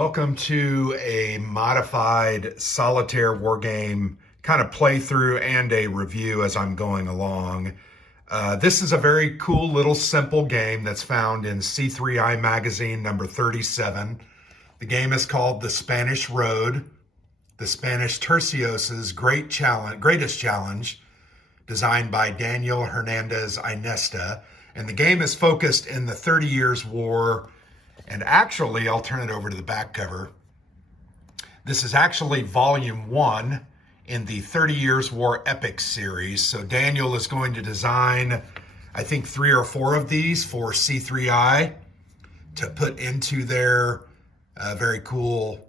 Welcome to a modified solitaire war game kind of playthrough and a review as I'm going along. This is a very cool little simple game that's found in C3i magazine number 37. The game is called The Spanish Road, the Spanish Tercios' Greatest Challenge, designed by Daniel Hernandez Inesta. And the game is focused in the 30 Years' War. And actually, I'll turn it over to the back cover. This is actually volume 1 in the 30 Years' War Epic series. So Daniel is going to design, I think, 3 or 4 of these for C3i to put into their very cool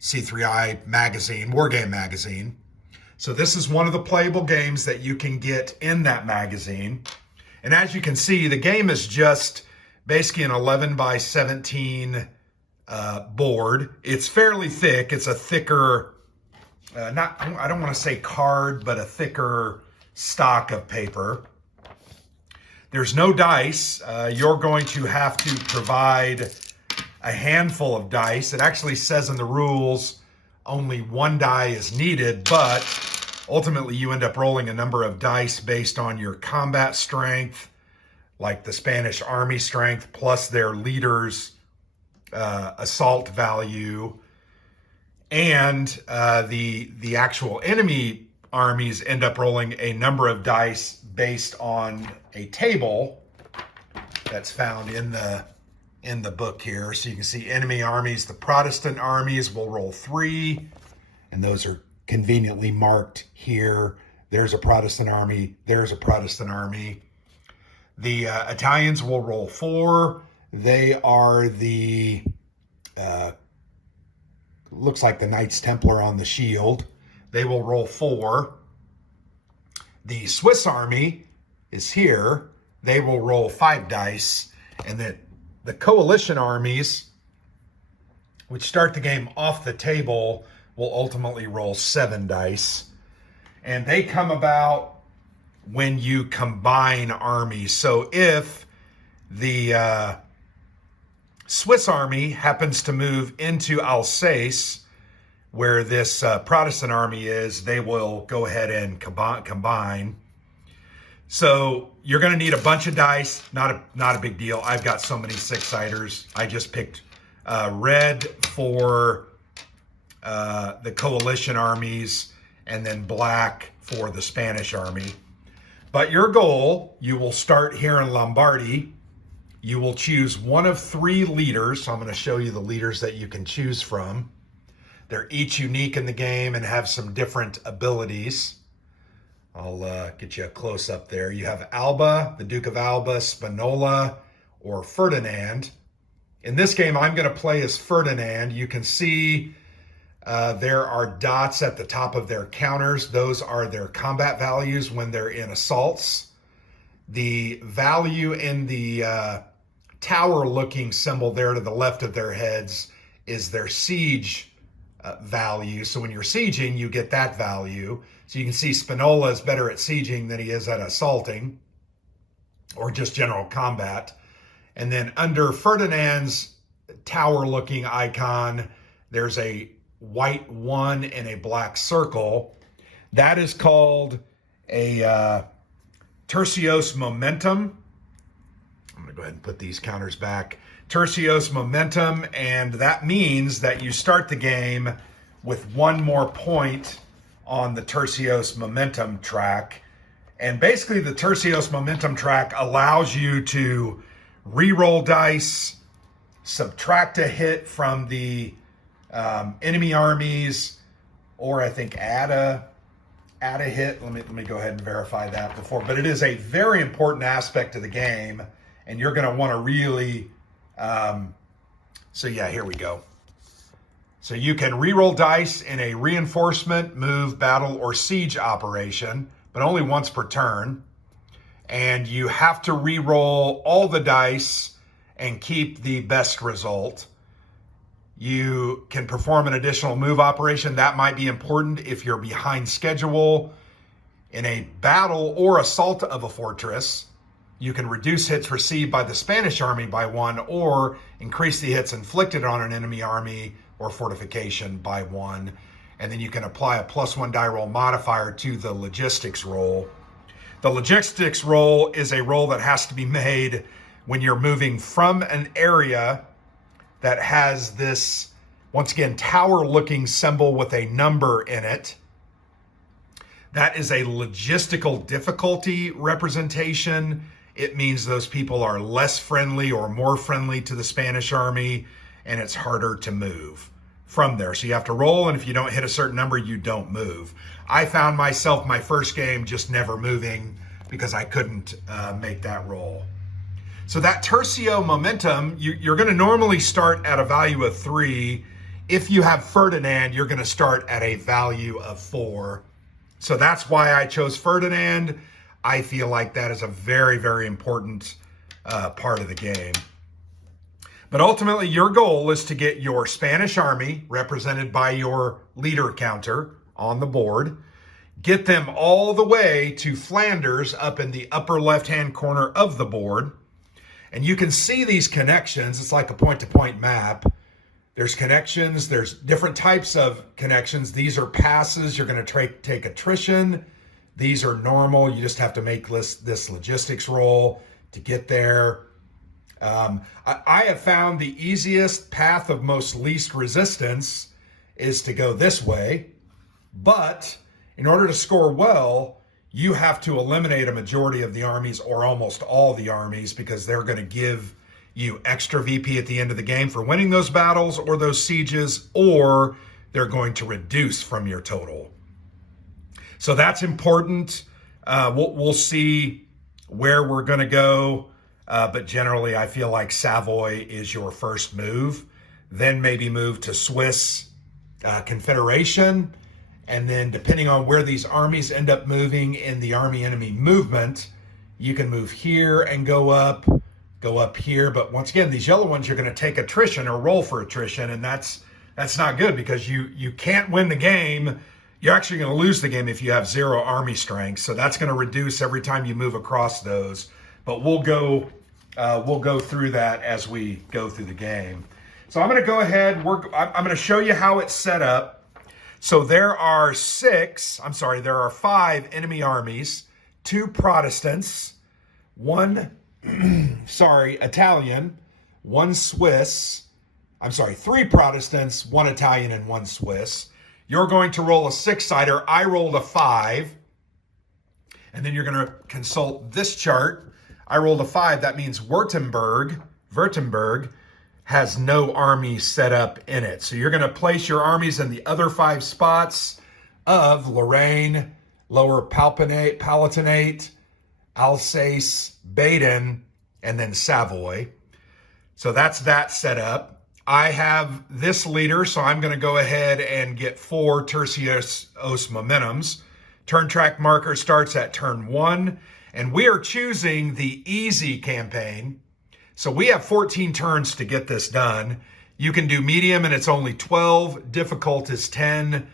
C3i magazine, war game magazine. So this is one of the playable games that you can get in that magazine. And as you can see, the game is just basically an 11 by 17 board. It's fairly thick. It's a thicker, I don't want to say card, but a thicker stock of paper. There's no dice. You're going to have to provide a handful of dice. It actually says in the rules only 1 die is needed, but ultimately you end up rolling a number of dice based on your combat strength, like the Spanish army strength, plus their leader's assault value, and the actual enemy armies end up rolling a number of dice based on a table that's found in the book here. So you can see enemy armies. The Protestant armies will roll 3, and those are conveniently marked here. There's a Protestant army. There's a Protestant army. The Italians will roll 4. They are the, looks like the Knights Templar on the shield. They will roll 4. The Swiss army is here. They will roll 5 dice. And then the coalition armies, which start the game off the table, will ultimately roll 7 dice. And they come about when you combine armies. So if the Swiss army happens to move into Alsace, where this Protestant army is, they will go ahead and combine. So you're going to need a bunch of dice. Not a big deal. I've got so many 6-siders. I just picked red for the coalition armies and then black for the Spanish army. But your goal, you will start here in Lombardy. You will choose one of 3 leaders. So I'm going to show you the leaders that you can choose from. They're each unique in the game and have some different abilities. I'll get you a close-up there. You have Alba, the Duke of Alba, Spinola, or Ferdinand. In this game, I'm going to play as Ferdinand. You can see there are dots at the top of their counters. Those are their combat values when they're in assaults. The value in the tower-looking symbol there to the left of their heads is their siege value. So when you're sieging, you get that value. So you can see Spinola is better at sieging than he is at assaulting, or just general combat. And then under Ferdinand's tower-looking icon, there's a white 1 and a black circle. That is called a Tercios Momentum. I'm going to go ahead and put these counters back. Tercios Momentum, and that means that you start the game with 1 more point on the Tercios Momentum track. And basically the Tercios Momentum track allows you to re-roll dice, subtract a hit from the enemy armies, or I think add a hit. Let me go ahead and verify that before. But it is a very important aspect of the game, and you're going to want to really. So yeah, here we go. So you can re-roll dice in a reinforcement, move, battle, or siege operation, but only once per turn. And you have to re-roll all the dice and keep the best result. You can perform an additional move operation. That might be important if you're behind schedule in a battle or assault of a fortress. you can reduce hits received by the Spanish army by 1, or increase the hits inflicted on an enemy army or fortification by 1. And then you can apply a +1 die roll modifier to the logistics roll. The logistics roll is a roll that has to be made when you're moving from an area that has this, once again, tower-looking symbol with a number in it. That is a logistical difficulty representation. It means those people are less friendly or more friendly to the Spanish army, and it's harder to move from there. So you have to roll, and if you don't hit a certain number, you don't move. I found myself my first game just never moving because I couldn't make that roll. So that tercio momentum, you're going to normally start at a value of 3. If you have Ferdinand, you're going to start at a value of 4. So that's why I chose Ferdinand. I feel like that is a very, very important part of the game. But ultimately, your goal is to get your Spanish army, represented by your leader counter on the board, get them all the way to Flanders up in the upper left-hand corner of the board. And you can see these connections. It's like a point-to-point map. There's connections. There's different types of connections. These are passes. You're going to take attrition. These are normal. You just have to make this logistics roll to get there. I have found the easiest path of most least resistance is to go this way. But in order to score well, you have to eliminate a majority of the armies or almost all the armies, because they're going to give you extra VP at the end of the game for winning those battles or those sieges, or they're going to reduce from your total. So that's important. We'll see where we're going to go. But generally, I feel like Savoy is your first move. Then maybe move to Swiss Confederation. And then depending on where these armies end up moving in the army-enemy movement, you can move here and go up here. But once again, these yellow ones, you're going to take attrition or roll for attrition. And that's not good, because you can't win the game. You're actually going to lose the game if you have 0 army strength. So that's going to reduce every time you move across those. But we'll go through that as we go through the game. So I'm going to go ahead. I'm going to show you how it's set up. So there are 5 enemy armies, 2 Protestants, 1 Italian, 1 Swiss. 3 Protestants, 1 Italian, and 1 Swiss. You're going to roll a 6-sider. I rolled a 5. And then you're going to consult this chart. I rolled a 5. That means Württemberg has no army set up in it. So you're going to place your armies in the other 5 spots of Lorraine, Lower Palatinate, Alsace, Baden, and then Savoy. So that's that set up. I have this leader, so I'm going to go ahead and get 4 tercios momentums. Turn track marker starts at turn 1, and we are choosing the easy campaign. So we have 14 turns to get this done. You can do medium, and it's only 12. Difficult is 10.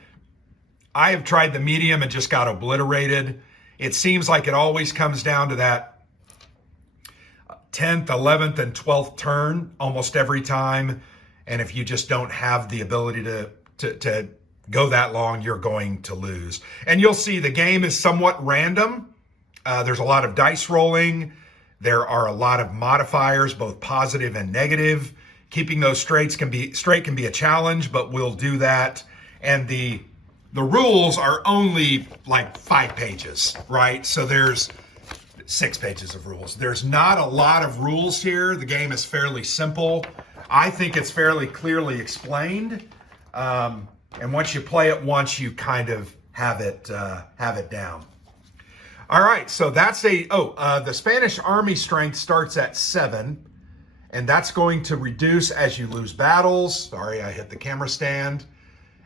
I have tried the medium and just got obliterated. It seems like it always comes down to that 10th, 11th, and 12th turn almost every time. And if you just don't have the ability to go that long, you're going to lose. And you'll see the game is somewhat random. There's a lot of dice rolling. There are a lot of modifiers, both positive and negative. Keeping those straight can be a challenge, but we'll do that. And the rules are only like 5 pages, right? So there's 6 pages of rules. There's not a lot of rules here. The game is fairly simple. I think it's fairly clearly explained. And once you play it once, you kind of have it down. All right, so that's the Spanish army strength starts at 7, and that's going to reduce as you lose battles. Sorry, I hit the camera stand.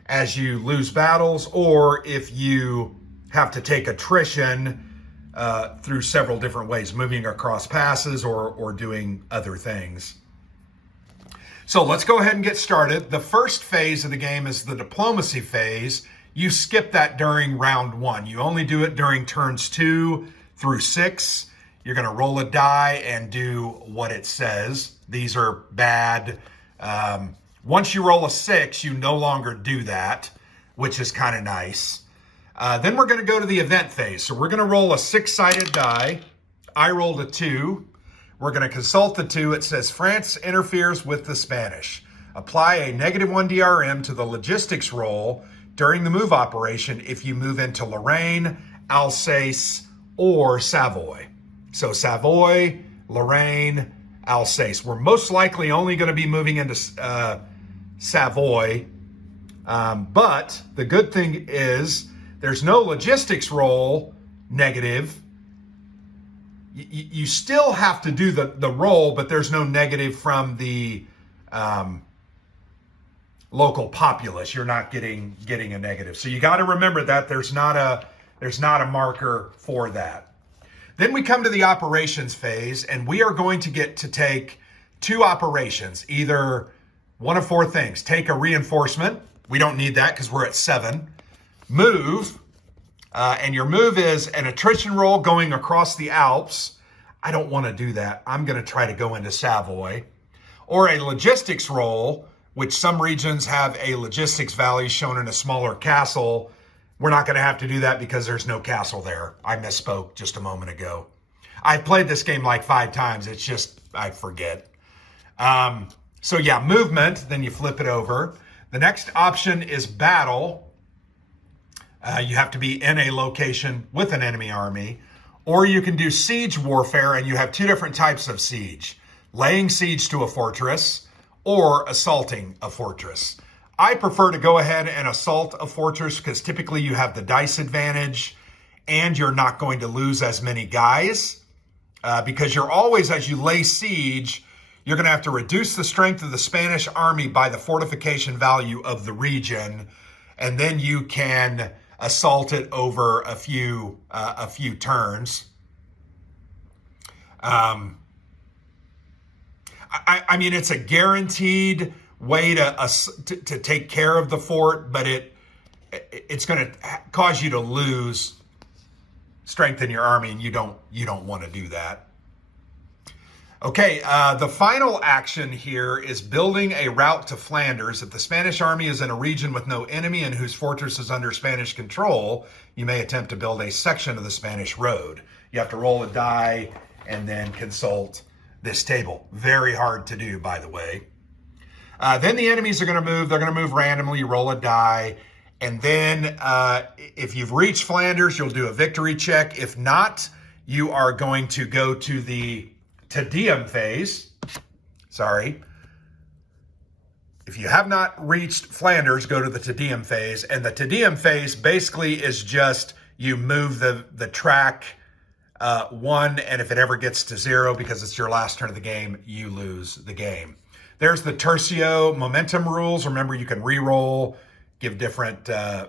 As you lose battles, or if you have to take attrition through several different ways, moving across passes or doing other things. So let's go ahead and get started. The first phase of the game is the diplomacy phase. You skip that during round 1. You only do it during turns 2 through 6. You're going to roll a die and do what it says. These are bad. Once you roll a 6, you no longer do that, which is kind of nice. Then we're going to go to the event phase. So we're going to roll a 6-sided die. I rolled a 2. We're going to consult the 2. It says France interferes with the Spanish. Apply a -1 DRM to the logistics roll during the move operation if you move into Lorraine, Alsace, or Savoy. So Savoy, Lorraine, Alsace. We're most likely only going to be moving into Savoy. But the good thing is there's no logistics roll negative. You still have to do the roll, but there's no negative from the local populace. You're not getting a negative. So you got to remember that there's not a marker for that. Then we come to the operations phase, and we are going to get to take 2 operations, either one of 4 things. Take a reinforcement. We don't need that because we're at 7. Move, and your move is an attrition roll going across the Alps. I don't want to do that. I'm going to try to go into Savoy. Or a logistics roll, which some regions have a logistics value shown in a smaller castle. We're not going to have to do that because there's no castle there. I misspoke just a moment ago. I've played this game like 5 times. It's just, I forget. So yeah, movement, then you flip it over. The next option is battle. You have to be in a location with an enemy army. Or you can do siege warfare, and you have 2 different types of siege. Laying siege to a fortress or assaulting a fortress. I prefer to go ahead and assault a fortress because typically you have the dice advantage and you're not going to lose as many guys because you're always, as you lay siege, you're going to have to reduce the strength of the Spanish army by the fortification value of the region, and then you can assault it over a few turns. I mean, it's a guaranteed way to take care of the fort, but it's going to cause you to lose strength in your army, and you don't want to do that. Okay, the final action here is building a route to Flanders. If the Spanish army is in a region with no enemy and whose fortress is under Spanish control, you may attempt to build a section of the Spanish road. You have to roll a die and then consult this table. Very hard to do, by the way. Then the enemies are going to move. They're going to move randomly. You roll a die. And then if you've reached Flanders, you'll do a victory check. If not, you are going to go to the Te Deum phase. Sorry. If you have not reached Flanders, go to the Te Deum phase. And the Te Deum phase basically is just you move the track 1, and if it ever gets to 0, because it's your last turn of the game, you lose the game. There's the Tercio momentum rules. Remember, you can re-roll, give different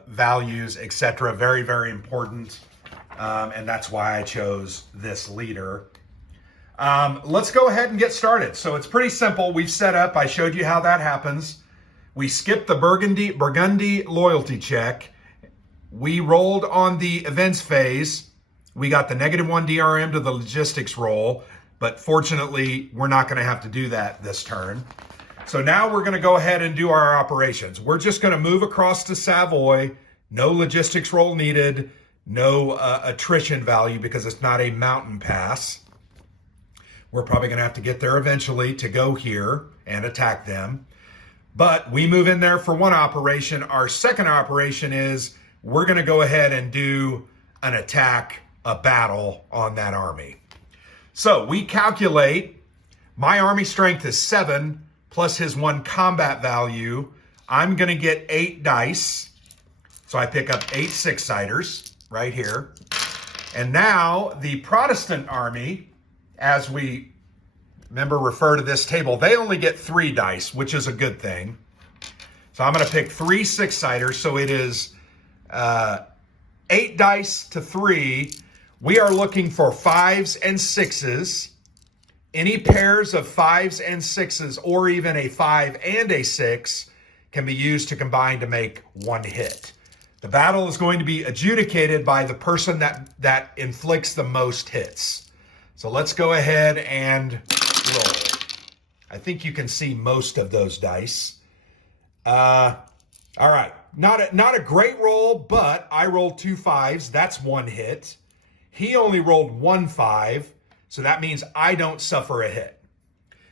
values, etc. Very, very important. And that's why I chose this leader. Let's go ahead and get started. So it's pretty simple. We've set up. I showed you how that happens. We skipped the Burgundy loyalty check. We rolled on the events phase. We got the -1 DRM to the logistics roll. But fortunately, we're not going to have to do that this turn. So now we're going to go ahead and do our operations. We're just going to move across to Savoy. No logistics roll needed. No attrition value because it's not a mountain pass. We're probably going to have to get there eventually to go here and attack them. But we move in there for one operation. Our second operation is we're going to go ahead and do an attack, a battle on that army. So we calculate my army strength is 7 plus his 1 combat value. I'm going to get 8 dice. So I pick up 8 6-siders right here. And now the Protestant army, as we refer to this table, they only get 3 dice, which is a good thing. So I'm going to pick 3 6-siders. So it is 8 dice to 3. We are looking for 5s and 6s. Any pairs of 5s and 6s, or even a 5 and a 6, can be used to combine to make 1 hit. The battle is going to be adjudicated by the person that inflicts the most hits. So let's go ahead and roll. I think you can see most of those dice. All right, not a great roll, but I rolled 2 5s. That's 1 hit. He only rolled 1 5, so that means I don't suffer a hit.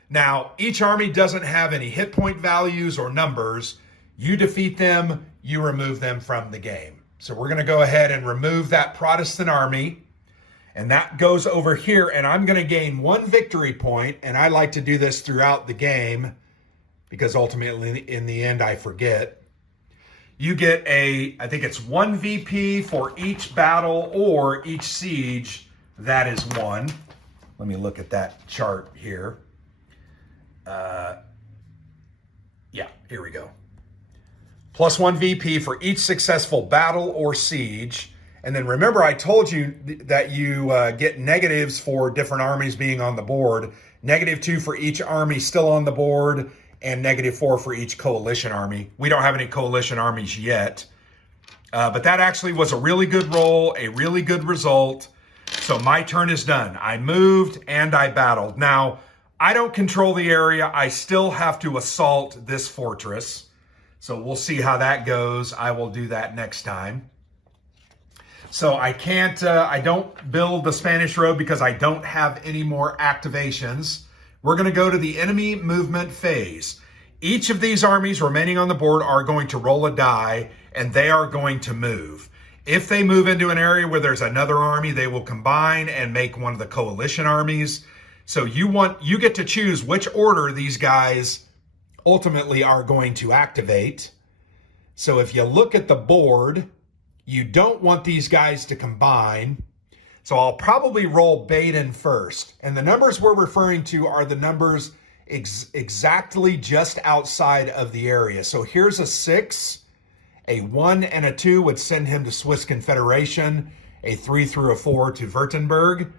Now, each army doesn't have any hit point values or numbers. You defeat them, you remove them from the game. So we're going to go ahead and remove that Protestant army. And that goes over here, and I'm going to gain 1 victory point. And I like to do this throughout the game because ultimately, in the end, I forget. You get I think it's 1 VP for each battle or each siege that is won. Let me look at that chart here. Yeah, here we go. Plus 1 VP for each successful battle or siege. And then remember, I told you that you get negatives for different armies being on the board. -2 for each army still on the board, and -4 for each coalition army. We don't have any coalition armies yet. But that actually was a really good roll, a really good result. So my turn is done. I moved and I battled. Now, I don't control the area. I still have to assault this fortress. So we'll see how that goes. I will do that next time. So I can't, I don't build the Spanish road because I don't have any more activations. We're going to go to the enemy movement phase. Each of these armies remaining on the board are going to roll a die, and they are going to move. If they move into an area where there's another army, they will combine and make one of the coalition armies. So you get to choose which order these guys ultimately are going to activate. So if you look at the board, you don't want these guys to combine. So I'll probably roll Baden first. And the numbers we're referring to are the numbers exactly just outside of the area. So here's a 6, a 1 and a 2 would send him to Swiss Confederation, a 3 through a 4 to Württemberg.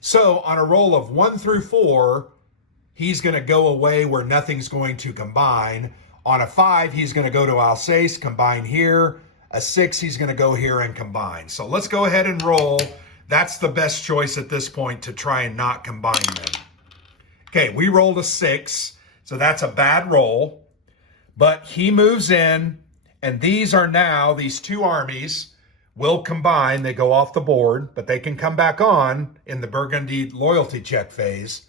So on a roll of 1 through 4, he's going to go away where nothing's going to combine. On a 5, he's going to go to Alsace, combine here. A 6, he's going to go here and combine. So let's go ahead and roll. That's the best choice at this point to try and not combine them. Okay, we rolled a 6, so that's a bad roll. But he moves in, and these 2 armies will combine. They go off the board, but they can come back on in the Burgundy loyalty check phase.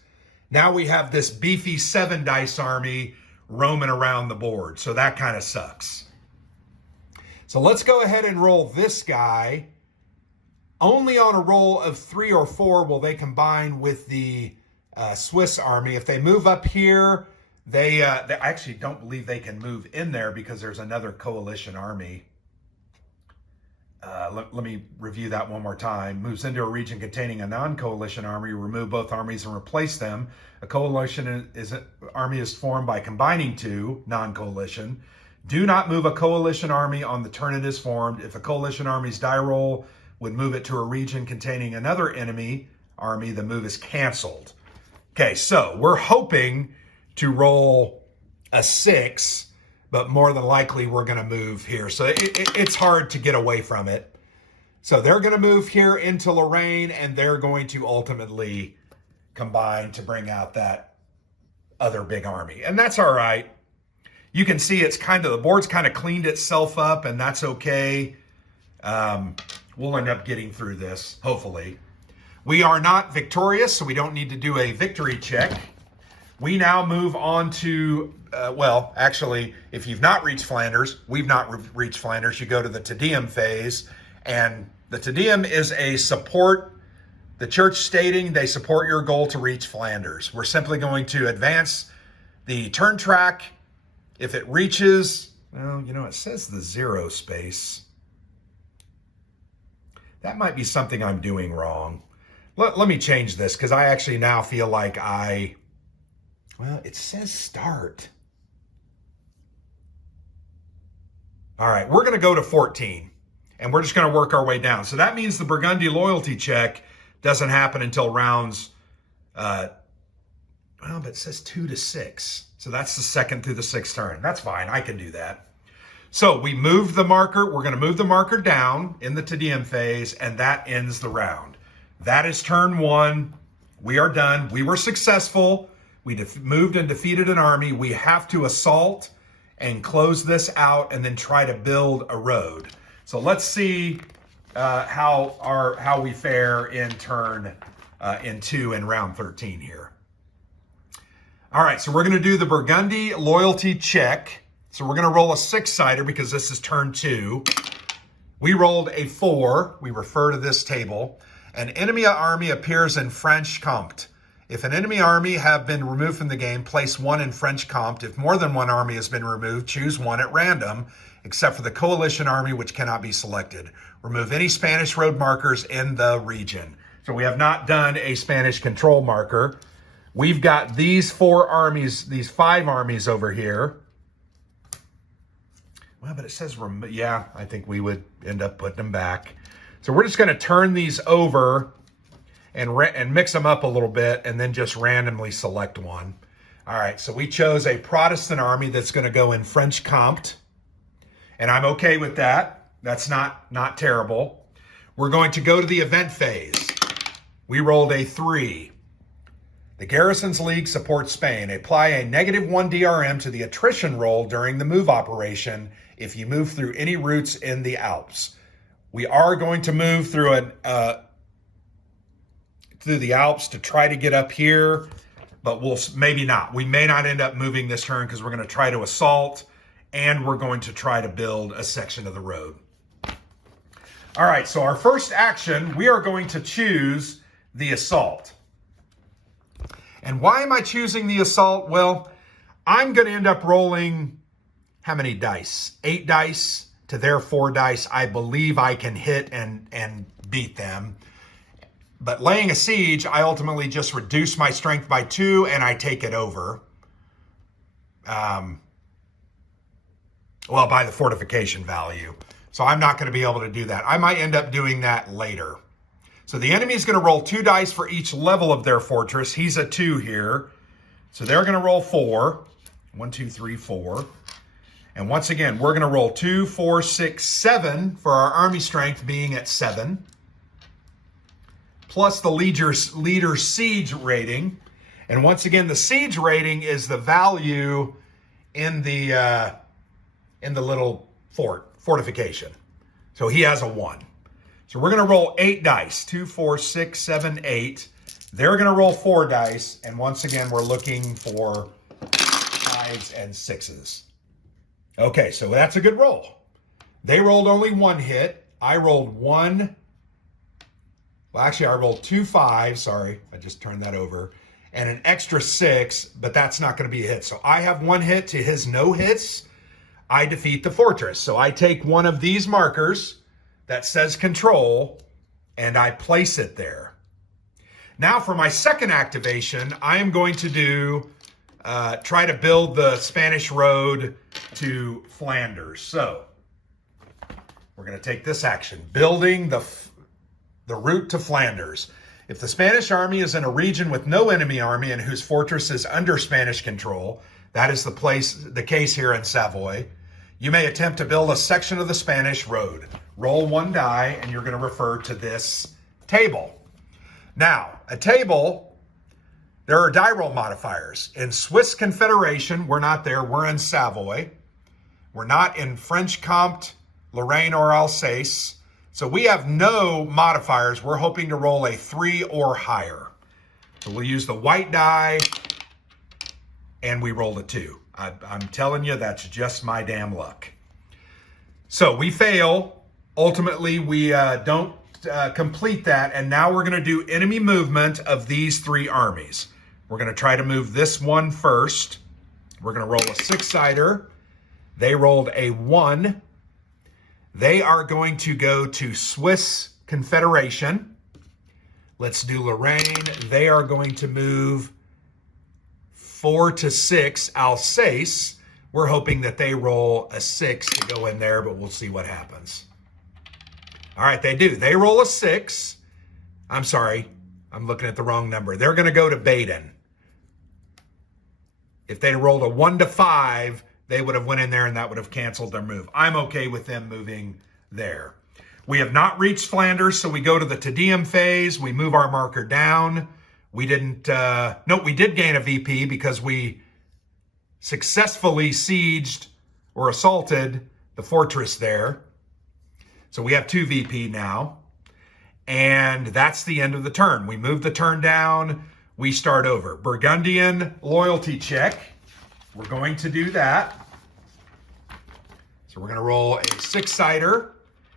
Now we have this beefy 7 dice army roaming around the board, so that kind of sucks. So let's go ahead and roll this guy. Only on a roll of 3 or 4 will they combine with the Swiss army. If they move up here, they actually don't believe they can move in there because there's another coalition army. Let me review that one more time. Moves into a region containing a non-coalition army, remove both armies and replace them. A coalition army is formed by combining 2 non-coalition. Do not move a coalition army on the turn it is formed. If a coalition army's die roll would move it to a region containing another enemy army, the move is canceled. Okay, so we're hoping to roll a 6, but more than likely we're going to move here. So it's hard to get away from it. So they're going to move here into Lorraine, and they're going to ultimately combine to bring out that other big army. And that's all right. You can see the board's kind of cleaned itself up, and that's okay. We'll end up getting through this, hopefully. We are not victorious, so we don't need to do a victory check. We now move on to, actually, if you've not reached Flanders, we've not reached Flanders, you go to the Te Deum phase. And the Te Deum is a support, the church stating they support your goal to reach Flanders. We're simply going to advance the turn track. If it reaches, it says the 0 space. That might be something I'm doing wrong. Let me change this because I actually now feel like it says start. All right, we're going to go to 14, and we're just going to work our way down. So that means the Burgundy loyalty check doesn't happen until rounds, but it says 2 to 6. So that's the 2nd through the 6th turn. That's fine. I can do that. So we moved the marker. We're going to move the marker down in the Te Deum phase, and that ends the round. That is turn 1. We are done. We were successful. We moved and defeated an army. We have to assault and close this out and then try to build a road. So let's see how we fare in turn in 2 in round 13 here. All right, so we're going to do the Burgundy loyalty check. So we're going to roll a 6-sider because this is turn 2. We rolled a 4. We refer to this table. An enemy army appears in French Comte. If an enemy army have been removed from the game, place 1 in French Comte. If more than one army has been removed, choose 1 at random, except for the coalition army, which cannot be selected. Remove any Spanish road markers in the region. So we have not done a Spanish control marker. We've got these 4 armies, these 5 armies over here. Well, but it says, yeah, I think we would end up putting them back. So we're just going to turn these over and mix them up a little bit and then just randomly select one. All right, so we chose a Protestant army that's going to go in French Comte, and I'm okay with that. That's not terrible. We're going to go to the event phase. We rolled a 3. The Garrisons League supports Spain. Apply a -1 DRM to the attrition roll during the move operation if you move through any routes in the Alps. We are going to move through the Alps to try to get up here, but we'll maybe not. We may not end up moving this turn because we're going to try to assault and we're going to try to build a section of the road. All right, so our first action, we are going to choose the assault. And why am I choosing the assault? Well, I'm going to end up rolling how many dice? 8 dice to their 4 dice. I believe I can hit and beat them. But laying a siege, I ultimately just reduce my strength by 2 and I take it over. Well, by the fortification value. So I'm not going to be able to do that. I might end up doing that later. So the enemy is going to roll 2 dice for each level of their fortress. He's a 2 here. So they're going to roll 4. 1, 2, 3, 4. And once again, we're going to roll 2, 4, 6, 7 for our army strength being at 7. Plus the leader siege rating. And once again, the siege rating is the value in the little fortification. So he has a 1. So we're going to roll 8 dice. 2, 4, 6, 7, 8. They're going to roll 4 dice. And once again, we're looking for 5s and 6s. Okay, so that's a good roll. They rolled only 1 hit. I rolled 1. Well, actually, I rolled 2 5s. Sorry, I just turned that over. And an extra 6, but that's not going to be a hit. So I have 1 hit to his no hits. I defeat the fortress. So I take one of these markers that says control, and I place it there. Now for my second activation, I am going to do try to build the Spanish road to Flanders. So we're going to take this action, building the route to Flanders. If the Spanish army is in a region with no enemy army and whose fortress is under Spanish control, that is the case here in Savoy, you may attempt to build a section of the Spanish road. Roll 1 die, and you're going to refer to this table. Now, a table, there are die roll modifiers. In Swiss Confederation, we're not there. We're in Savoy. We're not in French Comte, Lorraine, or Alsace. So we have no modifiers. We're hoping to roll a 3 or higher. So we'll use the white die, and we rolled a 2. I'm telling you, that's just my damn luck. So we fail. Ultimately, we don't complete that, and now we're going to do enemy movement of these 3 armies. We're going to try to move this one first. We're going to roll a 6-sider. They rolled a 1. They are going to go to Swiss Confederation. Let's do Lorraine. They are going to move 4 to 6 Alsace. We're hoping that they roll a 6 to go in there, but we'll see what happens. All right, they do. They roll a 6. I'm sorry, I'm looking at the wrong number. They're going to go to Baden. If they rolled a 1 to 5, they would have went in there and that would have canceled their move. I'm okay with them moving there. We have not reached Flanders, so we go to the Te Deum phase. We move our marker down. We didn't, no, we did gain a VP because we successfully sieged or assaulted the fortress there. So we have 2 VP now. And that's the end of the turn. We move the turn down. We start over. Burgundian loyalty check. We're going to do that. So we're going to roll a 6-sider.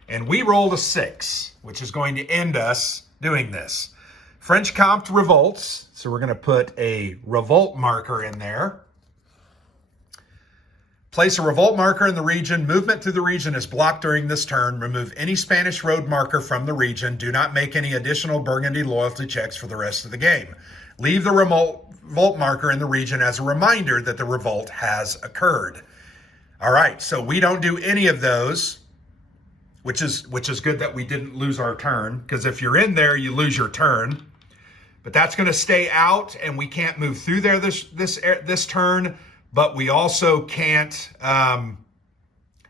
And we rolled a 6, which is going to end us doing this. French Comte revolts. So we're going to put a revolt marker in there. Place a revolt marker in the region. Movement through the region is blocked during this turn. Remove any Spanish road marker from the region. Do not make any additional Burgundy loyalty checks for the rest of the game. Leave the revolt marker in the region as a reminder that the revolt has occurred. All right, so we don't do any of those, which is good that we didn't lose our turn, because if you're in there, you lose your turn. But that's going to stay out, and we can't move through there this turn. But we also can't have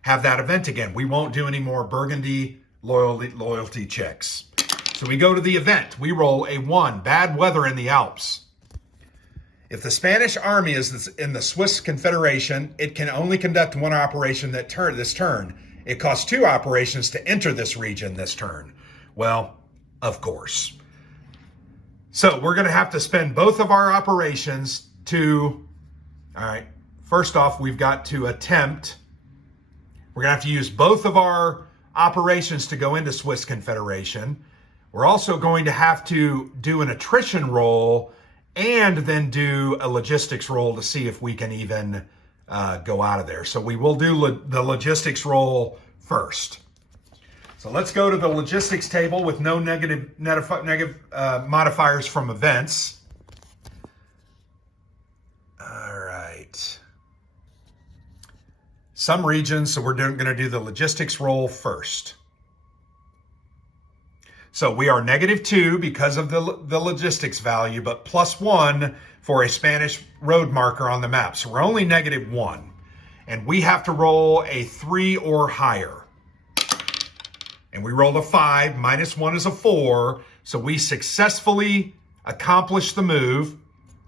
that event again. We won't do any more Burgundy loyalty checks. So we go to the event. We roll a 1, bad weather in the Alps. If the Spanish army is in the Swiss Confederation, it can only conduct 1 operation this turn. It costs 2 operations to enter this region this turn. Well, of course. So we're going to have to spend both of our operations to... All right, first off, we've got to attempt. We're going to have to use both of our operations to go into Swiss Confederation. We're also going to have to do an attrition roll and then do a logistics roll to see if we can even go out of there. So we will do the logistics roll first. So let's go to the logistics table with no negative modifiers from events. All right. Some regions, so we're going to do the logistics roll first. So we are -2 because of the logistics value, but +1 for a Spanish road marker on the map. So we're only -1. And we have to roll a 3 or higher. And we rolled a 5, -1 is a 4. So we successfully accomplished the move.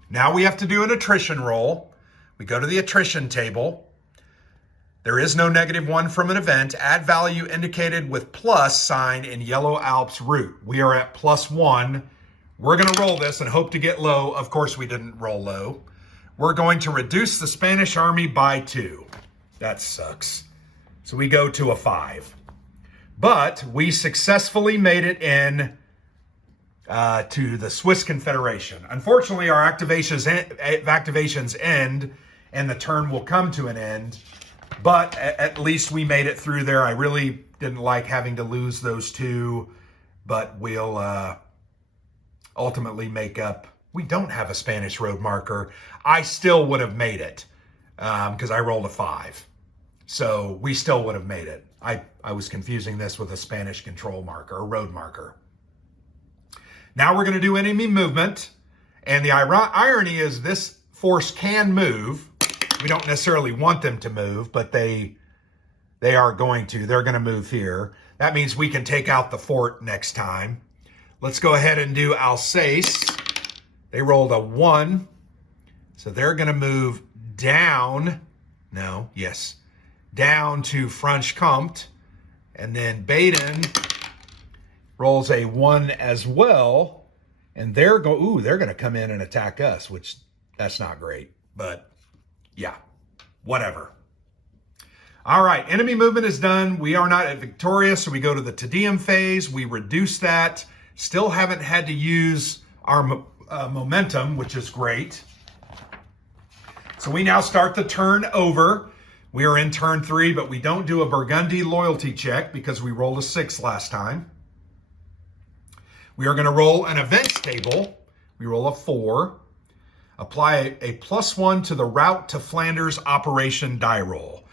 Now we have to do an attrition roll. We go to the attrition table. There is no -1 from an event. Add value indicated with plus sign in Yellow Alps route. We are at +1. We're going to roll this and hope to get low. Of course, we didn't roll low. We're going to reduce the Spanish army by 2. That sucks. So we go to a 5. But we successfully made it in to the Swiss Confederation. Unfortunately, our activations end and the turn will come to an end. But at least we made it through there. I really didn't like having to lose those 2, but we'll ultimately make up. We don't have a Spanish road marker. I still would have made it because I rolled a 5. So we still would have made it. I was confusing this with a Spanish control marker, a road marker. Now we're going to do enemy movement. And the irony is this force can move. We don't necessarily want them to move, but they are going to. They're going to move here. That means we can take out the fort next time. Let's go ahead and do Alsace. They rolled a 1. So they're going to move down. No, yes. Down to French Comte. And then Baden rolls a 1 as well. And they're going to come in and attack us, which that's not great. But yeah, whatever. All right, enemy movement is done. We are not victorious, so we go to the Te Deum phase. We reduce that. Still haven't had to use our momentum, which is great. So we now start the turn over. We are in turn 3, but we don't do a Burgundy loyalty check because we rolled a 6 last time. We are going to roll an events table. We roll a 4. Apply a +1 to the route to Flanders operation die roll.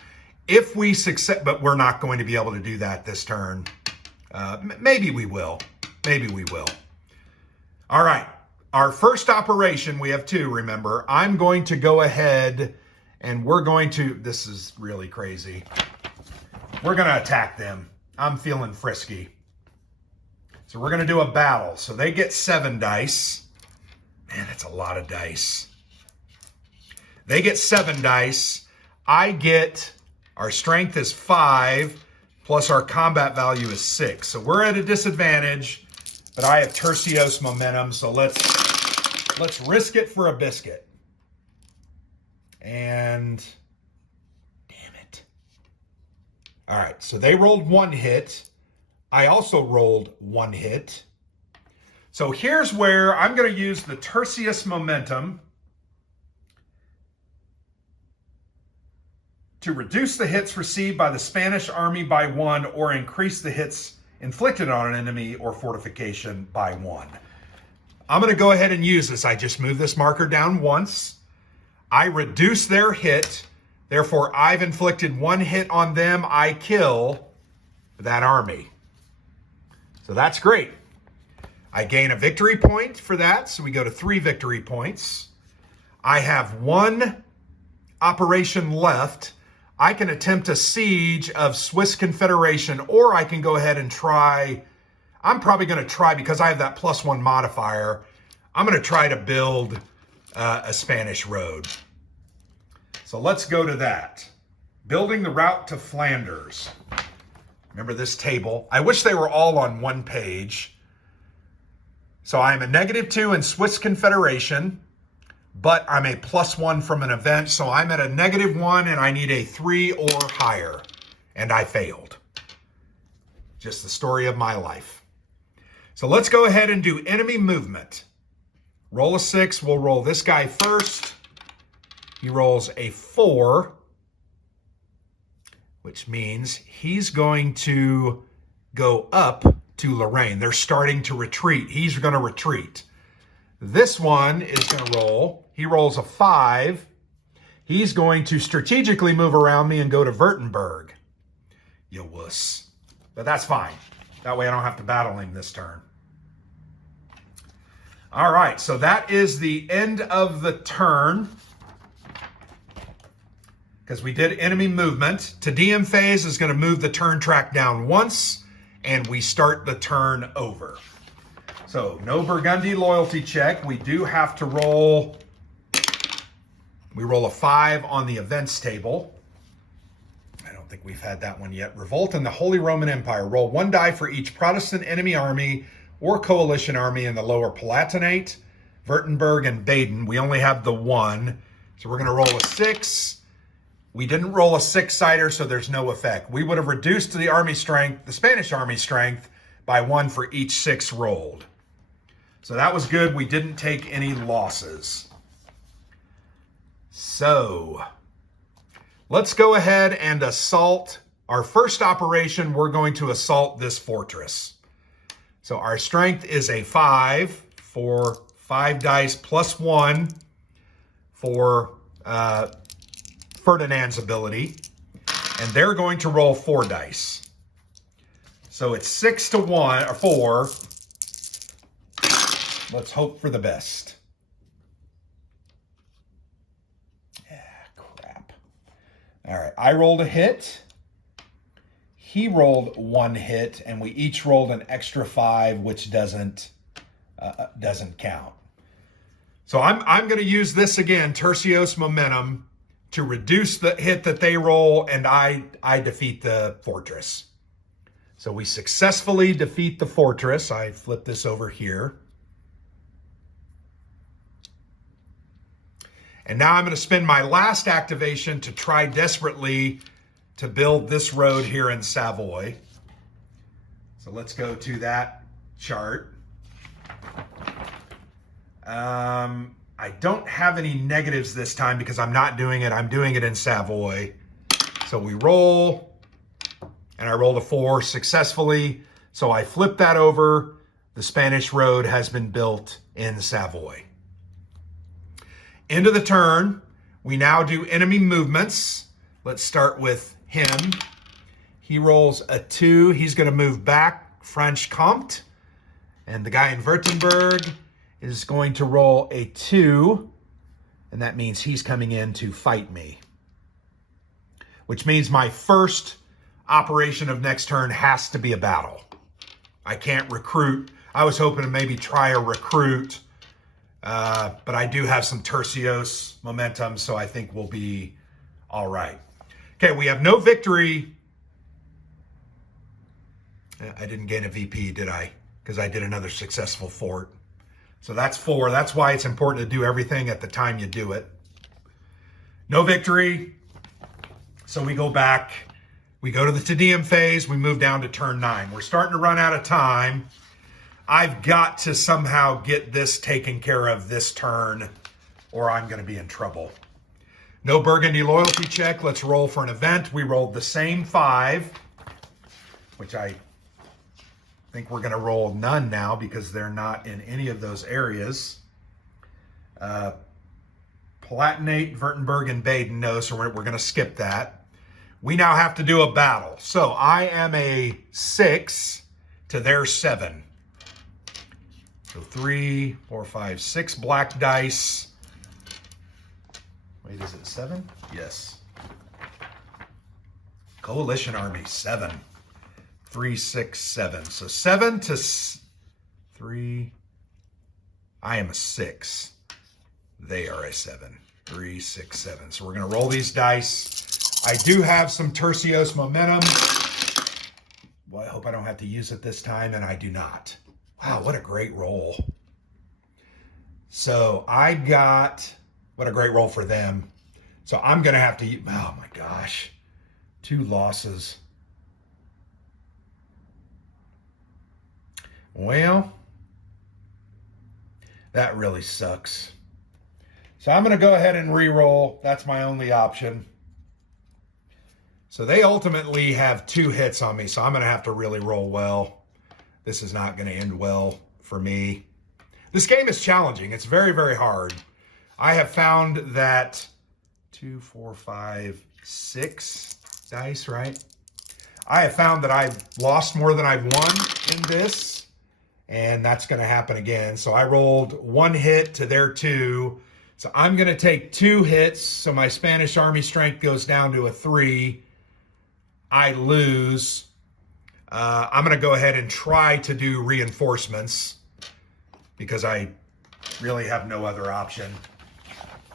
If we succeed, but we're not going to be able to do that this turn. Maybe we will. Maybe we will. All right. Our first operation, we have 2, remember. I'm going to go ahead and we're going to, this is really crazy. We're going to attack them. I'm feeling frisky. So we're going to do a battle. So they get 7 dice. Man, that's a lot of dice. They get 7 dice. I get, our strength is 5, plus our combat value is 6. So we're at a disadvantage, but I have tertios momentum, so let's risk it for a biscuit. And damn it. All right, so they rolled 1 hit. I also rolled 1 hit. So here's where I'm going to use the tertius momentum to reduce the hits received by the Spanish army by 1 or increase the hits inflicted on an enemy or fortification by 1. I'm going to go ahead and use this. I just move this marker down once. I reduce their hit. Therefore, I've inflicted 1 hit on them. I kill that army. So that's great. I gain a victory point for that. So we go to 3 victory points. I have 1 operation left. I can attempt a siege of Swiss Confederation, or I can go ahead and try. I'm probably going to try, because I have that +1 modifier, I'm going to try to build a Spanish road. So let's go to that. Building the route to Flanders. Remember this table? I wish they were all on one page. So I'm a -2 in Swiss Confederation, but I'm a +1 from an event. So I'm at a -1 and I need a 3 or higher. And I failed. Just the story of my life. So let's go ahead and do enemy movement. Roll a 6. We'll roll this guy first. He rolls a 4, which means he's going to go up to Lorraine. They're starting to retreat. He's going to retreat. This one is going to roll. He rolls a 5. He's going to strategically move around me and go to Württemberg. You wuss. But that's fine. That way I don't have to battle him this turn. All right, so that is the end of the turn. Because we did enemy movement. Te phase is going to move the turn track down once, and we start the turn over. So no Burgundy loyalty check. We do have to roll. We roll a 5 on the events table. I don't think we've had that one yet. Revolt in the Holy Roman Empire. Roll 1 die for each Protestant enemy army or coalition army in the Lower Palatinate, Württemberg, and Baden. We only have the 1. So we're going to roll a 6. We didn't roll a 6-sider, so there's no effect. We would have reduced the army strength, the Spanish army strength, by 1 for each 6 rolled. So that was good. We didn't take any losses. So let's go ahead and assault. Our first operation, we're going to assault this fortress. So our strength is a 5 for 5 dice +1 for Ferdinand's ability. And they're going to roll 4 dice. So it's 6 to 1 or 4. Let's hope for the best. Crap. All right, I rolled a hit. He rolled 1 hit, and we each rolled an extra 5, which doesn't count. So I'm going to use this again, tertios momentum, to reduce the hit that they roll, and I defeat the fortress. So we successfully defeat the fortress. I flip this over here. And now I'm going to spend my last activation to try desperately to build this road here in Savoy. So let's go to that chart. I don't have any negatives this time because I'm not doing it. I'm doing it in Savoy. So we roll, and I rolled a 4 successfully. So I flip that over. The Spanish road has been built in Savoy. End of the turn. We now do enemy movements. Let's start with him. He rolls a 2. He's going to move back Franche-Comté. And the guy in Württemberg is going to roll a 2. And that means he's coming in to fight me. Which means my first operation of next turn has to be a battle. I can't recruit. I was hoping to maybe try a recruit But I do have some tercios momentum, so I think we'll be all right. Okay, we have no victory. I didn't gain a VP, did I? Because I did another successful fort. So that's 4. That's why it's important to do everything at the time you do it. No victory. So we go back. We go to the Te Deum phase. We move down to turn 9. We're starting to run out of time. I've got to somehow get this taken care of this turn, or I'm going to be in trouble. No Burgundy loyalty check. Let's roll for an event. We rolled the same 5, which I think we're going to roll none now because they're not in any of those areas. Palatinate, Württemberg, and Baden, no, so we're going to skip that. We now have to do a battle. So I am a 6 to their 7. So 3, 4, 5, 6 black dice. Wait, is it 7? Yes. Coalition army, 7. 3, 6, 7. So 7 to 3. I am a 6. They are a 7. 3, 6, 7. So we're going to roll these dice. I do have some tercios momentum. Well, I hope I don't have to use it this time, and I do not. Wow, what a great roll. So I got, what a great roll for them. So I'm going to have to, oh my gosh, 2 losses. Well, that really sucks. So I'm going to go ahead and re-roll. That's my only option. So they ultimately have 2 hits on me, so I'm going to have to really roll well. This is not going to end well for me. This game is challenging. It's very, very hard. I have found that 2, 4, 5, 6 dice, right? I have found that I've lost more than I've won in this, and that's going to happen again. So I rolled 1 hit to their 2. So I'm going to take 2 hits, so my Spanish army strength goes down to a 3. I lose. I'm going to go ahead and try to do reinforcements because I really have no other option.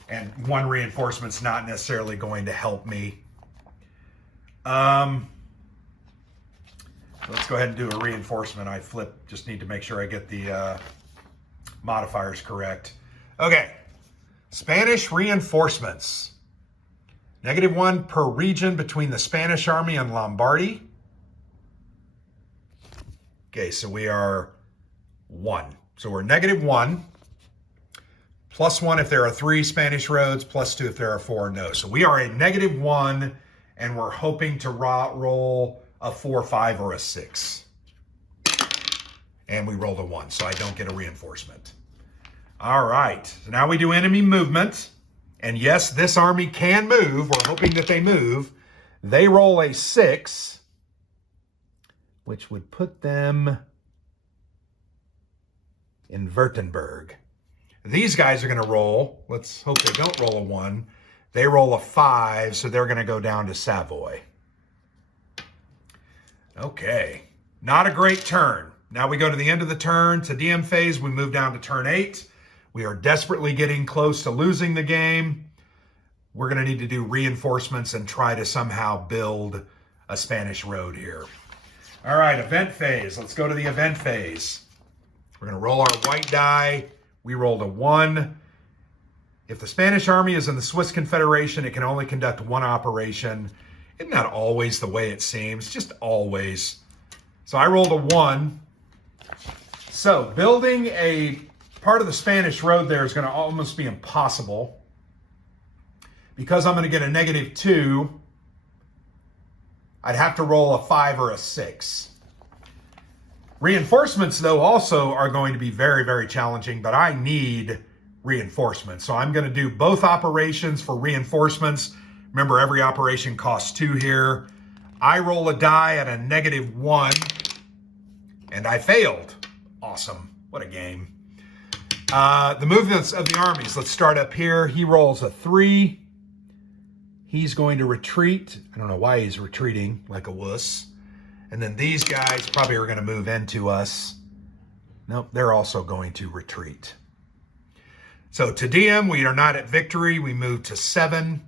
And 1 reinforcement's not necessarily going to help me. Let's go ahead and do a reinforcement. I just need to make sure I get the modifiers correct. Okay, Spanish reinforcements. -1 per region between the Spanish army and Lombardy. Okay, so we are 1. So we're -1. +1 if there are 3 Spanish roads, +2 if there are 4 no. So we are a -1, and we're hoping to roll a 4, 5, or a 6. And we rolled a 1, so I don't get a reinforcement. All right, so now we do enemy movement. And yes, this army can move. We're hoping that they move. They roll a 6, which would put them in Württemberg. These guys are going to roll. Let's hope they don't roll a 1. They roll a 5, so they're going to go down to Savoy. Okay, not a great turn. Now we go to the end of the turn. Te Deum phase, we move down to turn 8. We are desperately getting close to losing the game. We're going to need to do reinforcements and try to somehow build a Spanish road here. All right, event phase. Let's go to the event phase. We're going to roll our white die. We rolled a 1. If the Spanish army is in the Swiss Confederation, it can only conduct 1 operation. Isn't that always the way it seems? Just always. So I rolled a 1. So building a part of the Spanish road there is going to almost be impossible. Because I'm going to get a -2, I'd have to roll a 5 or a 6. Reinforcements, though, also are going to be very, very challenging, but I need reinforcements. So I'm going to do both operations for reinforcements. Remember, every operation costs 2 here. I roll a die at a -1, and I failed. Awesome. What a game. The movements of the armies. Let's start up here. He rolls a 3. He's going to retreat. I don't know why he's retreating like a wuss. And then these guys probably are going to move into us. Nope, they're also going to retreat. So to DM, we are not at victory. We move to 7.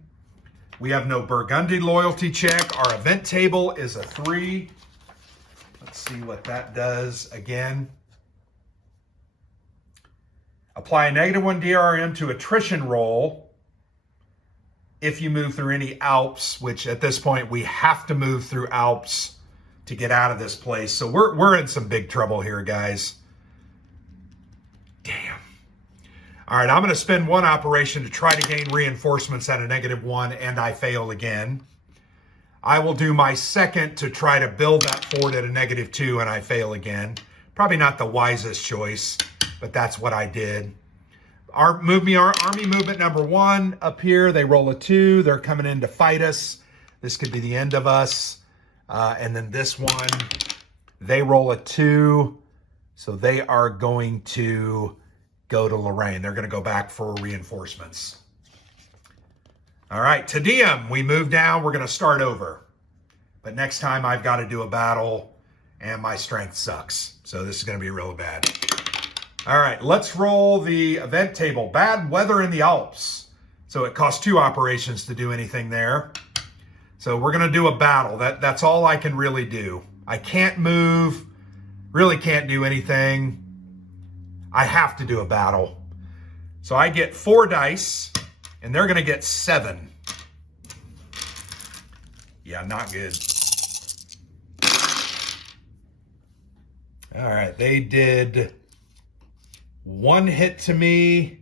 We have no Burgundy loyalty check. Our event table is a 3. Let's see what that does again. Apply a -1 DRM to attrition roll if you move through any Alps, which at this point we have to move through Alps to get out of this place. So we're in some big trouble here, guys. Damn. All right, I'm going to spend 1 operation to try to gain reinforcements at a -1, and I fail again. I will do my second to try to build that fort at a -2, and I fail again. Probably not the wisest choice, but that's what I did. Our army movement number 1 up here, they roll a 2. They're coming in to fight us. This could be the end of us. And then this one, they roll a 2. So they are going to go to Lorraine. They're going to go back for reinforcements. All right, to Diem, we move down. We're going to start over. But next time I've got to do a battle, and my strength sucks. So this is going to be really bad. All right, let's roll the event table. Bad weather in the Alps. So it costs 2 operations to do anything there. So we're going to do a battle. That's all I can really do. I can't move, really can't do anything. I have to do a battle. So I get 4 dice, and they're going to get 7. Yeah, not good. All right, they did 1 hit to me.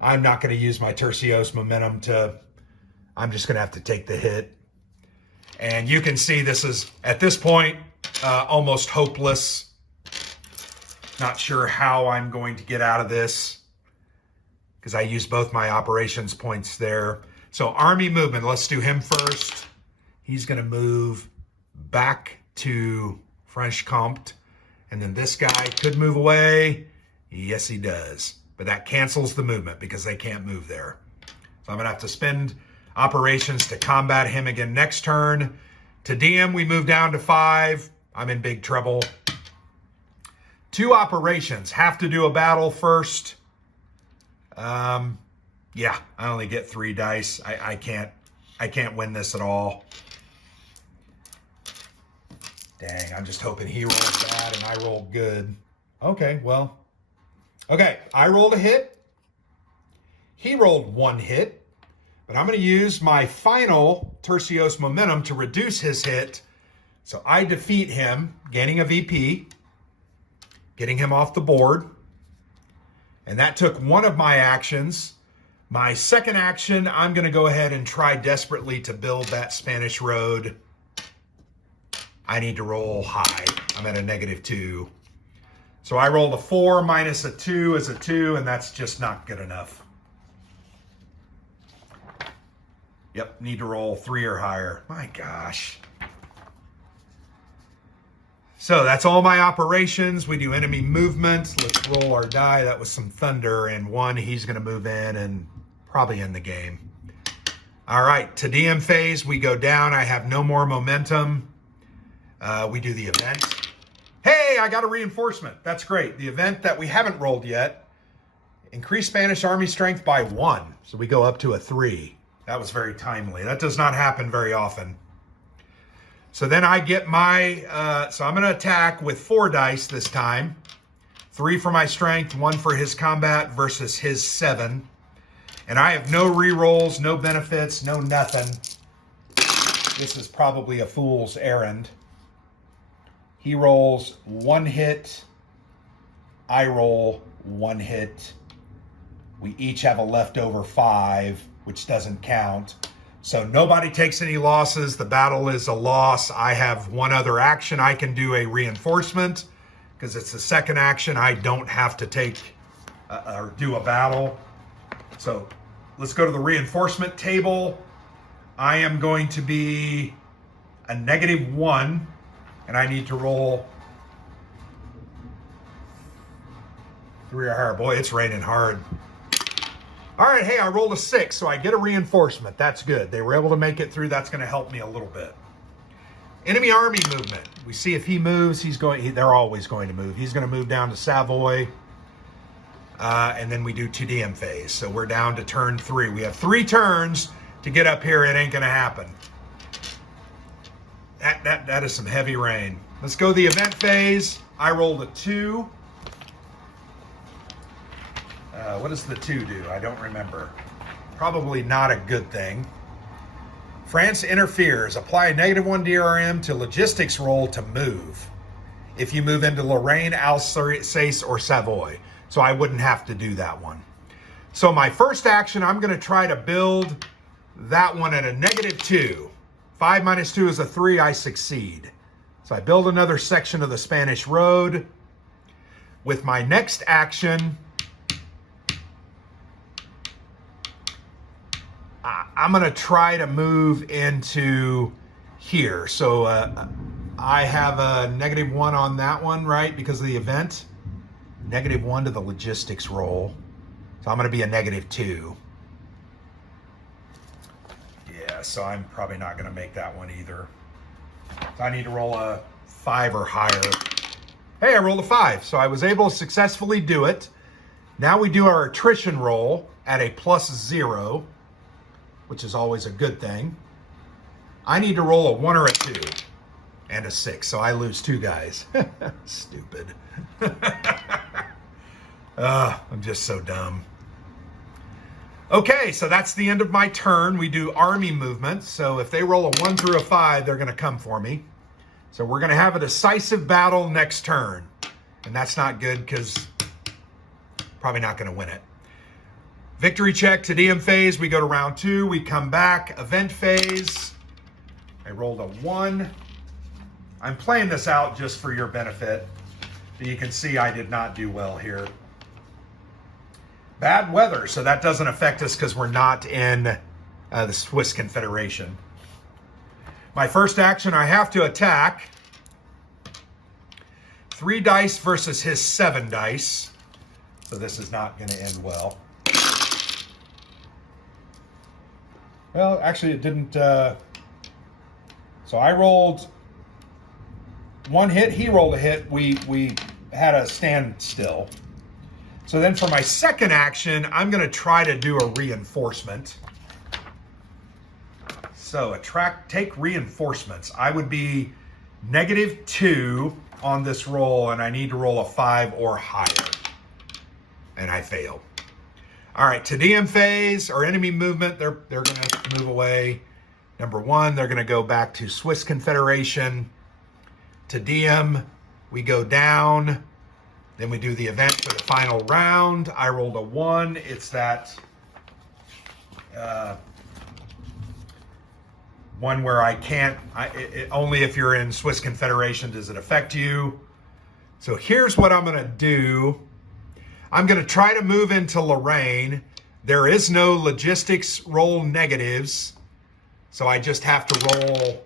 I'm not going to use my Tertios momentum I'm just going to have to take the hit. And you can see this is, at this point, almost hopeless. Not sure how I'm going to get out of this because I used both my operations points there. So army movement, let's do him first. He's going to move back to Franche-Comté. And then this guy could move away. Yes, he does. But that cancels the movement because they can't move there. So I'm going to have to spend operations to combat him again next turn. To DM, we move down to 5. I'm in big trouble. 2 operations. Have to do a battle first. Yeah, I only get 3 dice. I can't win this at all. Dang, I'm just hoping he rolls bad and I roll good. Okay, well. Okay, I rolled a hit. He rolled 1 hit. But I'm going to use my final Tertios momentum to reduce his hit. So I defeat him, gaining a VP, getting him off the board. And that took 1 of my actions. My second action, I'm going to go ahead and try desperately to build that Spanish road. I need to roll high. I'm at a -2. So I rolled a 4 minus a 2 is a 2, and that's just not good enough. Yep, need to roll 3 or higher. My gosh. So that's all my operations. We do enemy movement. Let's roll our die. That was some thunder. And 1, he's going to move in and probably end the game. All right, to DM phase, we go down. I have no more momentum. We do the event. Hey, I got a reinforcement. That's great. The event that we haven't rolled yet. Increase Spanish army strength by 1. So we go up to a 3. That was very timely. That does not happen very often. So then I get my, so I'm going to attack with 4 dice this time. 3 for my strength, 1 for his combat versus his 7. And I have no re-rolls, no benefits, no nothing. This is probably a fool's errand. He rolls 1 hit. I roll 1 hit. We each have a leftover 5, which doesn't count. So nobody takes any losses. The battle is a loss. I have 1 other action. I can do a reinforcement because it's the second action. I don't have to take or do a battle. So let's go to the reinforcement table. I am going to be a -1, and I need to roll 3 or higher. Boy, it's raining hard. All right, hey, I rolled a 6, so I get a reinforcement. That's good. They were able to make it through. That's going to help me a little bit. Enemy army movement. We see if he moves, they're always going to move. He's going to move down to Savoy. and then we do 2DM phase. So we're down to turn 3. We have 3 turns to get up here. It ain't gonna happen. That is some heavy rain. Let's go the event phase. I rolled a 2. What does the 2 do? I don't remember. Probably not a good thing. France interferes. Apply a -1 DRM to logistics roll to move. If you move into Lorraine, Alsace, or Savoy. So I wouldn't have to do that one. So my first action, I'm going to try to build that one at a -2. 5 minus 2 is a 3. I succeed. So I build another section of the Spanish Road. With my next action, I'm going to try to move into here. So I have a -1 on that one, right? Because of the event. -1 to the logistics roll. So I'm going to be a -2. Yeah, so I'm probably not going to make that one either. So I need to roll a 5 or higher. Hey, I rolled a 5. So I was able to successfully do it. Now we do our attrition roll at a +0, which is always a good thing. I need to roll a 1 or a 2 and a 6. So I lose 2 guys. Stupid. I'm just so dumb. Okay, so that's the end of my turn. We do army movement. So if they roll a 1 through a 5, they're going to come for me. So we're going to have a decisive battle next turn. And that's not good because probably not going to win it. Victory check to DM phase. We go to round 2. We come back. Event phase. I rolled a 1. I'm playing this out just for your benefit. You can see I did not do well here. Bad weather, so that doesn't affect us because we're not in the Swiss Confederation. My first action, I have to attack. 3 dice versus his 7 dice. So this is not going to end well. Well, actually it didn't. So I rolled 1 hit. He rolled a hit. We had a standstill. So then for my second action, I'm going to try to do a reinforcement. So take reinforcements. I would be -2 on this roll, and I need to roll a 5 or higher. And I fail. All right, to DM phase or enemy movement, they're going to move away. Number 1, they're going to go back to Swiss Confederation. To DM, we go down. Then we do the event for the final round. I rolled a 1. It's that one where I can't, only if you're in Swiss Confederation does it affect you. So here's what I'm going to do. I'm going to try to move into Lorraine. There is no logistics roll negatives. So I just have to roll,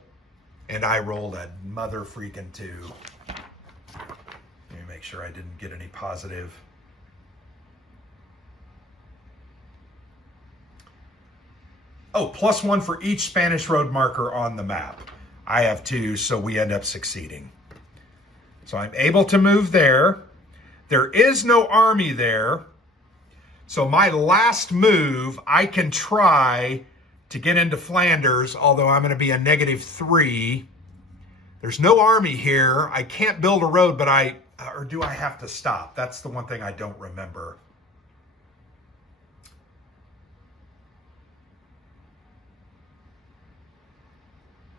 and I rolled a mother freaking 2. Let me make sure I didn't get any positive. Oh, +1 for each Spanish road marker on the map. I have 2, so we end up succeeding. So I'm able to move there. There is no army there. So my last move, I can try to get into Flanders, although I'm going to be a -3. There's no army here. I can't build a road, but or do I have to stop? That's the one thing I don't remember.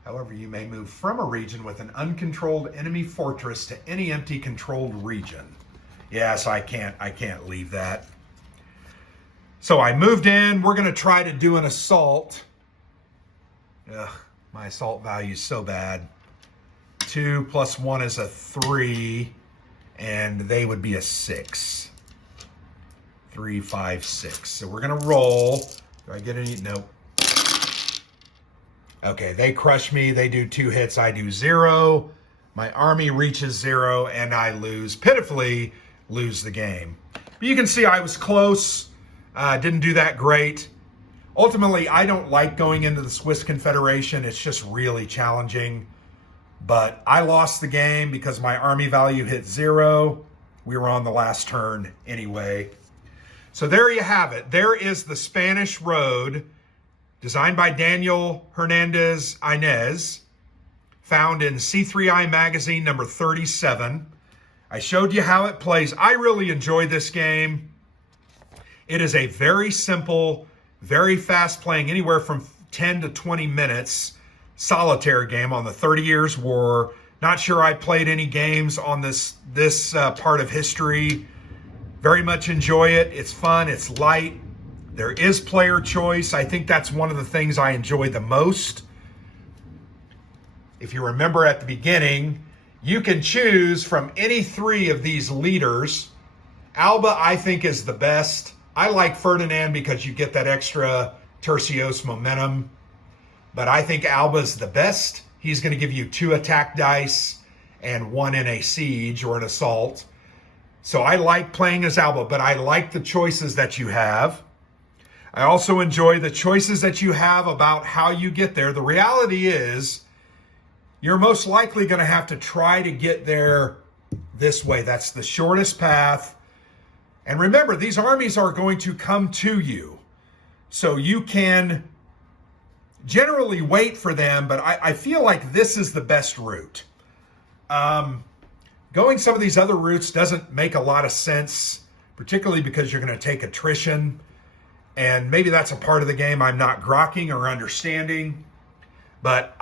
However, you may move from a region with an uncontrolled enemy fortress to any empty controlled region. Yeah, so I can't leave that. So I moved in. We're going to try to do an assault. Ugh, my assault value is so bad. 2 + 1 is a 3, and they would be a 6. 3, 5, 6. So we're going to roll. Do I get any? Nope. Okay, they crush me. They do 2 hits. I do 0. My army reaches 0, and I pitifully lose the game. But you can see I was close. Didn't do that great. Ultimately, I don't like going into the Swiss Confederation. It's just really challenging. But I lost the game because my army value hit 0. We were on the last turn anyway. So there you have it. There is the Spanish Road, designed by Daniel Hernandez Inez, found in C3i magazine number 37. I showed you how it plays. I really enjoy this game. It is a very simple, very fast playing, anywhere from 10 to 20 minutes, solitaire game on the 30 Years' War. Not sure I played any games on this part of history. Very much enjoy it. It's fun. It's light. There is player choice. I think that's one of the things I enjoy the most. If you remember at the beginning, you can choose from any 3 of these leaders. Alba, I think, is the best. I like Ferdinand because you get that extra tercios momentum. But I think Alba's the best. He's going to give you 2 attack dice and 1 in a siege or an assault. So I like playing as Alba, but I like the choices that you have. I also enjoy the choices that you have about how you get there. The reality is, you're most likely going to have to try to get there this way. That's the shortest path. And remember, these armies are going to come to you. So you can generally wait for them, but I feel like this is the best route. Going some of these other routes doesn't make a lot of sense, particularly because you're going to take attrition. And maybe that's a part of the game I'm not grokking or understanding. But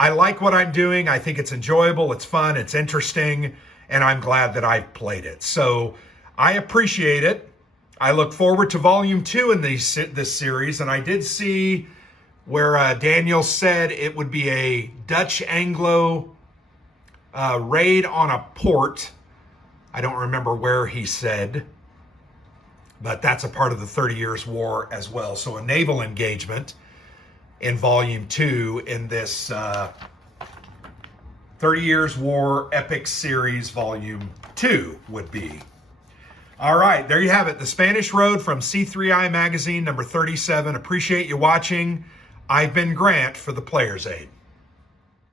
I like what I'm doing. I think it's enjoyable, it's fun, it's interesting, and I'm glad that I've played it. So I appreciate it. I look forward to Volume 2 in this series, and I did see where Daniel said it would be a Dutch-Anglo raid on a port. I don't remember where he said, but that's a part of the 30 Years' War as well. So a naval engagement in Volume 2 in this 30 Years' War Epic Series Volume 2 would be. All right, there you have it. The Spanish Road from C3i Magazine, number 37. Appreciate you watching. I've been Grant for the Player's Aid.